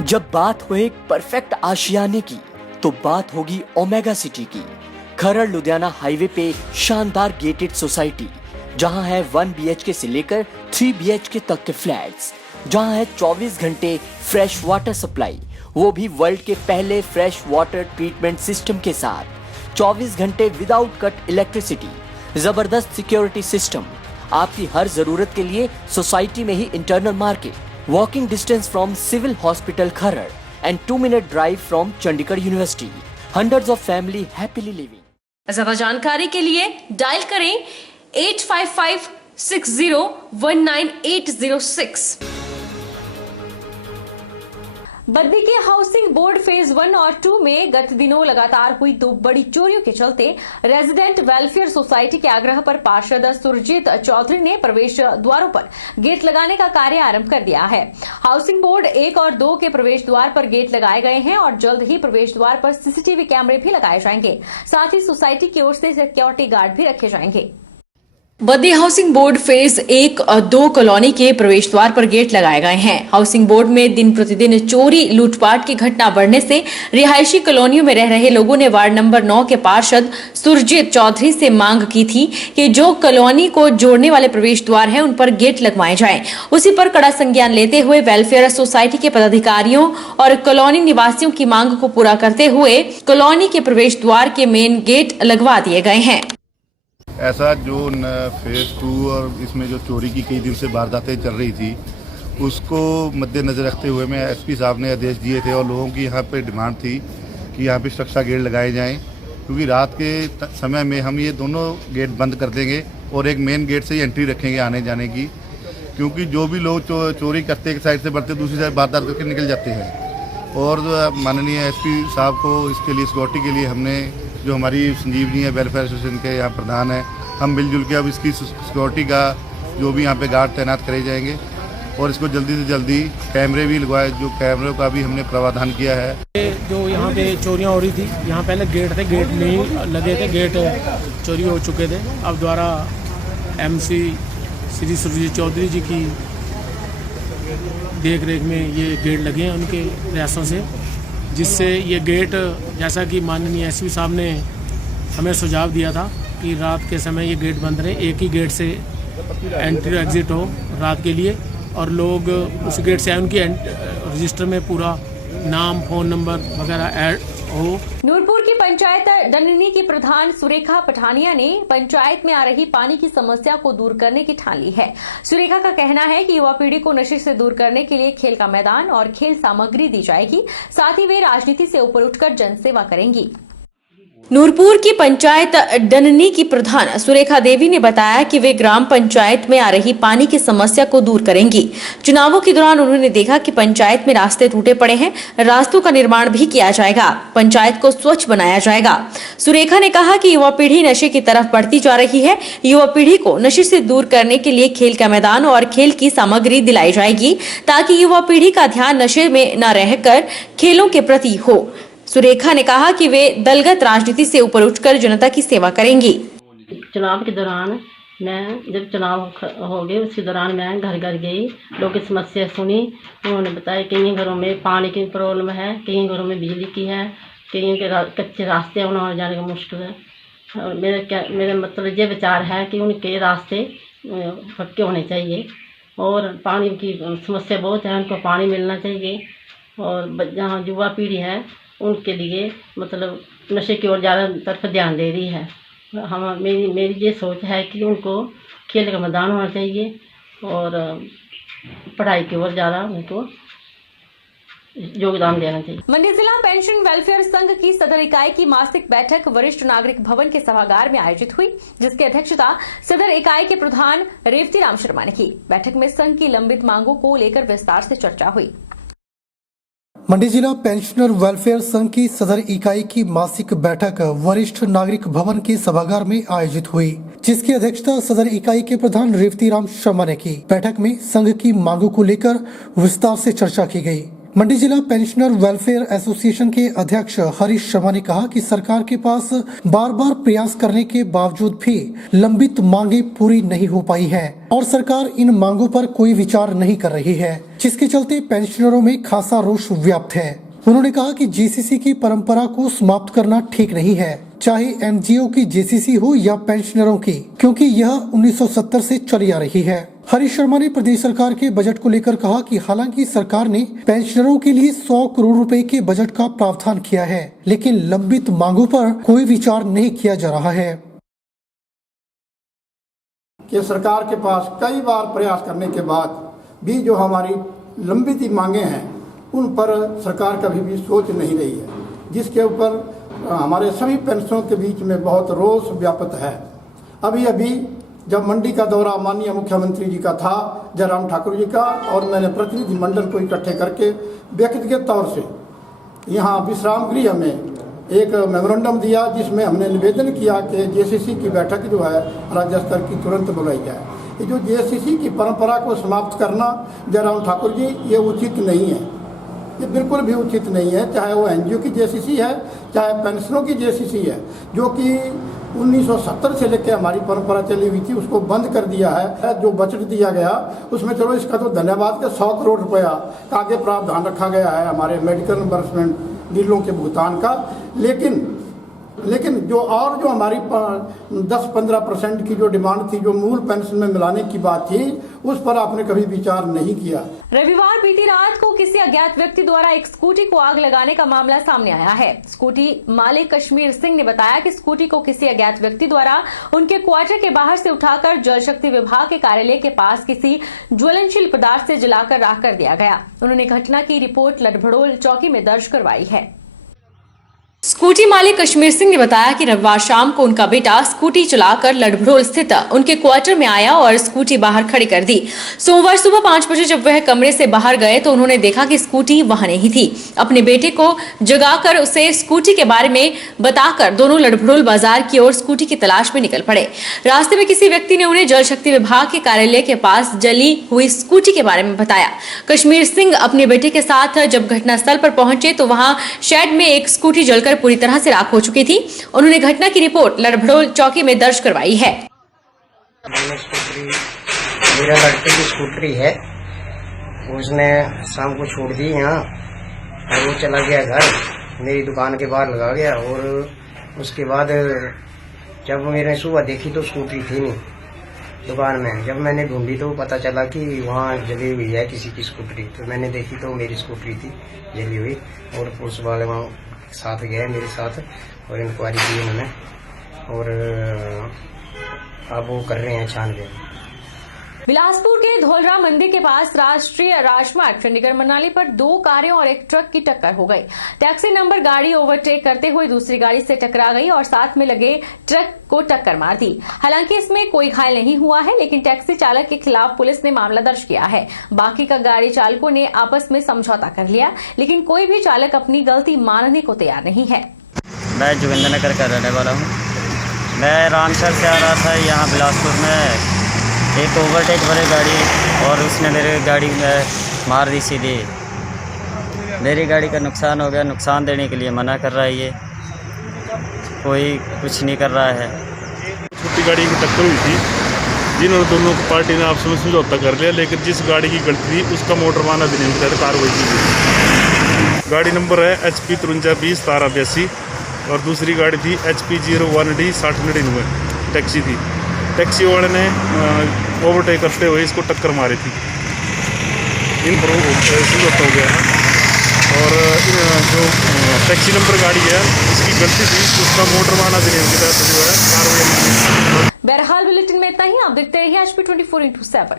जब बात हो एक परफेक्ट आशियाने की तो बात होगी ओमेगा सिटी की। खरड़ लुधियाना हाईवे पे शानदार गेटेड सोसाइटी, जहां है 1 BHK से लेकर 3 BHK तक के फ्लैट्स, जहां है 24 घंटे फ्रेश वाटर सप्लाई, वो भी वर्ल्ड के पहले फ्रेश वाटर ट्रीटमेंट सिस्टम के साथ। 24 घंटे विदाउट कट इलेक्ट्रिसिटी, जबरदस्त सिक्योरिटी सिस्टम, आपकी हर जरूरत के लिए सोसाइटी में ही internal market, walking distance from civil hospital Kharar and 2-minute drive from Chandigarh university. Hundreds of family happily living. ज्यादा जानकारी के लिए डायल करें 8556019806। बद्दी के हाउसिंग बोर्ड फेज 1 और 2 में गत दिनों लगातार हुई 2 बड़ी चोरियों के चलते रेजिडेंट वेलफेयर सोसाइटी के आग्रह पर पार्षद सुरजीत चौधरी ने प्रवेश द्वारों पर गेट लगाने का कार्य आरंभ कर दिया है। हाउसिंग बोर्ड 1 और 2 के प्रवेश द्वार पर गेट लगाए गए हैं और जल्द ही प्रवेश द्वार पर सीसीटीवी कैमरे भी लगाए जाएंगे। साथ ही सोसाइटी की ओर से सिक्योरिटी गार्ड भी रखे जाएंगे। बद्दी हाउसिंग बोर्ड फेज 1 और 2 कॉलोनी के प्रवेश द्वार पर गेट लगाए गए हैं। हाउसिंग बोर्ड में दिन प्रतिदिन चोरी लूटपाट की घटना बढ़ने से रिहायशी कॉलोनियों में रह रहे लोगों ने वार्ड नंबर 9 के पार्षद सुरजीत चौधरी से मांग की थी कि जो कॉलोनी को जोड़ने वाले प्रवेश द्वार है उन पर गेट लगवाए जाएं। उसी पर कड़ा संज्ञान लेते हुए वेलफेयर सोसाइटी के पदाधिकारियों और कॉलोनी निवासियों की मांग को पूरा करते हुए कॉलोनी के प्रवेश द्वार के मेन गेट लगवा दिए गए हैं। ऐसा जो फेज 2 और इसमें जो चोरी की कई दिन से वारदातें चल रही थी, उसको मद्देनजर रखते हुए मैं एसपी साहब ने आदेश दिए थे और लोगों की यहाँ पे डिमांड थी कि यहाँ पे सुरक्षा गेट लगाए जाएं, क्योंकि रात के समय में हम ये दोनों गेट बंद कर देंगे और एक मेन गेट से ही एंट्री रखेंगे आने जाने की, क्योंकि जो भी लोग चोरी करते एक साइड से बढ़ते दूसरी साइड वारदात करके निकल जाते हैं। और माननीय एसपी साहब को इसके लिए सिक्योरिटी के लिए हमने जो हमारी संजीवनी है वेलफेयर एसोसिएशन के यहाँ प्रधान है, हम मिलजुल के अब इसकी सिक्योरिटी का जो भी यहाँ पे गार्ड तैनात करे जाएंगे और इसको जल्दी से जल्दी कैमरे भी लगवाए, जो कैमरों का भी हमने प्रावधान किया है। जो यहाँ पे चोरियाँ हो रही थी, यहाँ पहले गेट थे, गेट नहीं लगे थे, गेट चोरी हो चुके थे। अब द्वारा MC श्री सुरजीत चौधरी जी की देख रेख में ये गेट लगे हैं उनके प्रयासों से, जिससे ये गेट, जैसा कि माननीय एसपी साहब ने हमें सुझाव दिया था कि रात के समय ये गेट बंद रहे, एक ही गेट से एंट्री एग्जिट हो रात के लिए, और लोग उस गेट से आए, उनकी रजिस्टर में पूरा नाम, फ़ोन नंबर वगैरह ऐड हो। नूरपुर की पंचायत डननी की प्रधान सुरेखा पठानिया ने पंचायत में आ रही पानी की समस्या को दूर करने की ठान ली है। सुरेखा का कहना है कि युवा पीढ़ी को नशे से दूर करने के लिए खेल का मैदान और खेल सामग्री दी जाएगी, साथ ही वे राजनीति से ऊपर उठकर जनसेवा करेंगी। नूरपुर की पंचायत डननी की प्रधान सुरेखा देवी ने बताया कि वे ग्राम पंचायत में आ रही पानी की समस्या को दूर करेंगी। चुनावों के दौरान उन्होंने देखा कि पंचायत में रास्ते टूटे पड़े हैं, रास्तों का निर्माण भी किया जाएगा, पंचायत को स्वच्छ बनाया जाएगा। सुरेखा ने कहा कि युवा पीढ़ी नशे की तरफ बढ़ती जा रही है, युवा पीढ़ी को नशे से दूर करने के लिए खेल का मैदान और खेल की सामग्री दिलाई जाएगी, ताकि युवा पीढ़ी का ध्यान नशे में न रहकर खेलों के प्रति हो। सुरेखा ने कहा कि वे दलगत राजनीति से ऊपर उठकर जनता की सेवा करेंगी। चुनाव के दौरान मैं, जब चुनाव हो गए उसी दौरान मैं घर घर गई, लोगों की समस्या सुनी। उन्होंने बताया कई घरों में पानी की प्रॉब्लम है, कई घरों में बिजली की है, कई के कच्चे रास्ते उन्होंने जाने का मुश्किल है। और मेरा मतलब ये विचार है कि उनके रास्ते पक्के होने चाहिए और पानी की समस्या बहुत है, उनको पानी मिलना चाहिए। और जहाँ युवा पीढ़ी है उनके लिए मतलब नशे की ओर ज़्यादा तरफ ध्यान दे रही है। मेरी ये सोच है कि उनको खेल का मैदान होना चाहिए और पढ़ाई की ओर ज़्यादा उनको योगदान देना चाहिए। मंडी जिला पेंशन वेलफेयर संघ की सदर इकाई की मासिक बैठक वरिष्ठ नागरिक भवन के सभागार में आयोजित हुई, जिसकी अध्यक्षता सदर इकाई के प्रधान रेवती राम शर्मा ने की। बैठक में संघ की लंबित मांगों को लेकर विस्तार से चर्चा हुई। मंडी जिला पेंशनर वेलफेयर संघ की सदर इकाई की मासिक बैठक वरिष्ठ नागरिक भवन के सभागार में आयोजित हुई, जिसकी अध्यक्षता सदर इकाई के प्रधान रेवती राम शर्मा ने की। बैठक में संघ की मांगों को लेकर विस्तार से चर्चा की गई। मंडी जिला पेंशनर वेलफेयर एसोसिएशन के अध्यक्ष हरीश शर्मा ने कहा कि सरकार के पास बार बार प्रयास करने के बावजूद भी लंबित मांगे पूरी नहीं हो पाई है और सरकार इन मांगों पर कोई विचार नहीं कर रही है, जिसके चलते पेंशनरों में खासा रोष व्याप्त है। उन्होंने कहा कि जेसीसी की परंपरा को समाप्त करना ठीक नहीं है, चाहे एनजीओ की जेसीसी हो या पेंशनरों की, क्योंकि यह 1970 से चली आ रही है। हरीश शर्मा ने प्रदेश सरकार के बजट को लेकर कहा कि हालांकि सरकार ने पेंशनरों के लिए 100 करोड़ रुपए के बजट का प्रावधान किया है, लेकिन लंबित मांगों पर कोई विचार नहीं किया जा रहा है। कि सरकार के पास कई बार प्रयास करने के बाद भी जो हमारी लंबित मांगे हैं उन पर सरकार कभी भी सोच नहीं रही है, जिसके ऊपर हमारे सभी पेंशनरों के बीच में बहुत रोष व्याप्त है। अभी जब मंडी का दौरा माननीय मुख्यमंत्री जी का था, जयराम ठाकुर जी का, और मैंने प्रतिनिधि मंडल को इकट्ठे करके व्यक्तिगत तौर से यहाँ विश्राम गृह में एक मेमोरेंडम दिया, जिसमें हमने निवेदन किया कि जेसीसी की बैठक जो है राज्य स्तर की तुरंत बुलाई जाए। ये जो जेसीसी की परंपरा को समाप्त करना जयराम ठाकुर जी, ये उचित नहीं है, ये बिल्कुल भी उचित नहीं है। चाहे वो एनजीओ की जेसीसी है, चाहे पेंशनों की जेसीसी है, जो कि 1970 से लेकर हमारी परंपरा चली हुई थी, उसको बंद कर दिया है। जो बजट दिया गया उसमें चलो इसका तो धन्यवाद कि 100 करोड़ रुपया का आगे प्रावधान रखा गया है हमारे मेडिकल रिम्बर्समेंट बिलों के भुगतान का, लेकिन जो हमारी 10-15% की जो डिमांड थी, जो मूल पेंशन में मिलाने की बात थी, उस पर आपने कभी विचार नहीं किया। रविवार बीती रात को किसी अज्ञात व्यक्ति द्वारा एक स्कूटी को आग लगाने का मामला सामने आया है। स्कूटी मालिक कश्मीर सिंह ने बताया कि स्कूटी को किसी अज्ञात व्यक्ति द्वारा उनके क्वार्टर के बाहर से उठाकर जल शक्ति विभाग के कार्यालय के पास किसी ज्वलनशील पदार्थ से जलाकर राख कर दिया गया। उन्होंने घटना की रिपोर्ट लडभड़ोल चौकी में दर्ज करवाई है। स्कूटी मालिक कश्मीर सिंह ने बताया कि रविवार शाम को उनका बेटा स्कूटी चलाकर लडभड़ोल स्थित उनके क्वार्टर में आया और स्कूटी बाहर खड़ी कर दी। सोमवार सुबह 5 बजे जब वह कमरे से बाहर गए तो उन्होंने देखा कि स्कूटी वहां नहीं थी। अपने बेटे को जगाकर उसे स्कूटी के बारे में बताकर दोनों लडभड़ोल बाजार की ओर स्कूटी की तलाश में निकल पड़े। रास्ते में किसी व्यक्ति ने उन्हें जल शक्ति विभाग के कार्यालय के पास जली हुई स्कूटी के बारे में बताया। कश्मीर सिंह अपने बेटे के साथ जब घटनास्थल पर पहुंचे तो वहां शेड में एक स्कूटी जलकर पूरी तरह से राख हो चुकी थी। उन्होंने घटना की रिपोर्ट लड़भड़ोल चौकी में दर्ज करवाई है। मेरे लड़के की स्कूटरी है, उसने शाम को छोड़ दी यहाँ और वो चला गया घर, मेरी दुकान के बाहर लगा गया। और उसके बाद जब मैंने सुबह देखी तो स्कूटरी थी नहीं दुकान में। जब मैंने ढूंढी तो पता चला कि वहाँ जली हुई है किसी की स्कूटरी। तो मैंने देखी तो मेरी स्कूटरी थी जली हुई, और पुलिस वाले वहाँ साथ गए मेरे साथ और इंक्वायरी की उन्होंने, और अब वो कर रहे हैं छानबीन। बिलासपुर के धौलरा मंदिर के पास राष्ट्रीय राजमार्ग चंडीगढ़ मनाली पर 2 कारें और एक ट्रक की टक्कर हो गई। टैक्सी नंबर गाड़ी ओवरटेक करते हुए दूसरी गाड़ी से टकरा गई और साथ में लगे ट्रक को टक्कर मार दी। हालांकि इसमें कोई घायल नहीं हुआ है, लेकिन टैक्सी चालक के खिलाफ पुलिस ने मामला दर्ज किया है। बाकी का गाड़ी चालकों ने आपस में समझौता कर लिया, लेकिन कोई भी चालक अपनी गलती मानने को तैयार नहीं है। मैं जोगिंदर नगर का रहने वाला हूँ। मैं रामसर से आ रहा था यहाँ बिलासपुर में, एक ओवरटेक वाली गाड़ी और उसने मेरी गाड़ी में मार दी सीधी। मेरी गाड़ी का नुकसान हो गया, नुकसान देने के लिए मना कर रहा है, ये कोई कुछ नहीं कर रहा है। छोटी गाड़ी की टक्कर हुई थी, जिन्होंने दोनों पार्टी ने आपस में समझौता कर लिया, लेकिन जिस गाड़ी की गलती थी उसका मोटरवाहन अधिनियम के तहत कार्रवाई की गई। गाड़ी नंबर है HP 5320 1782 और दूसरी गाड़ी थी HP 01D 6099 टैक्सी थी। टैक्सी वाले ने ओवरटेक करते हुए इसको टक्कर मारी थी। इन पर समझौता हो गया है और जो टैक्सी नंबर गाड़ी है इसकी गलती थी, उसका मोटरवाहन अधिनियम के तहत जो है कार्रवाई। बहरहाल बुलेटिन में इतना ही। आप देखते रहिए HP 24x7।